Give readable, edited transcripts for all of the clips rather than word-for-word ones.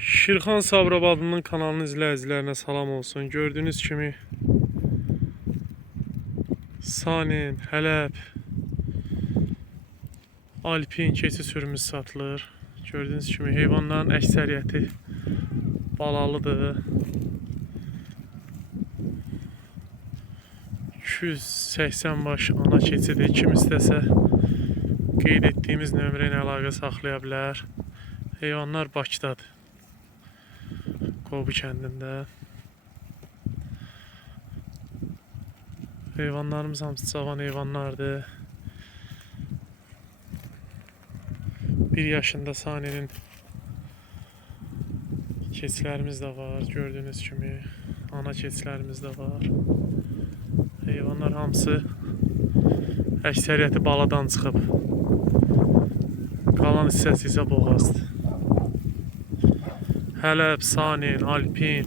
Şirxan Sabirabadının kanalının izləyicilərinə salam olsun. Gördüyünüz kimi Sanin, Hələb, Alpin keçi sürümüz satılır. Gördüyünüz kimi heyvanların əksəriyyəti balalıdır. 280 baş ana keçidir. Kim istəsə qeyd etdiyimiz nömrə ilə əlaqə saxlaya bilər. Heyvanlar Bakıdadır. Qobu kəndində. Heyvanlarımız hamısı cavan heyvanlardır. 1 yaşında Saninin keçilərimiz də var. Gördüyünüz kimi ana keçilərimiz də var. Heyvanlar hamısı əksəriyyəti baladan çıxıb. Qalan hissəsi isə boğazdır. Hələb, Sanin, Alpin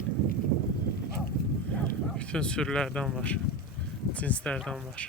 bütün sürülərdən var. Cinslərdən var.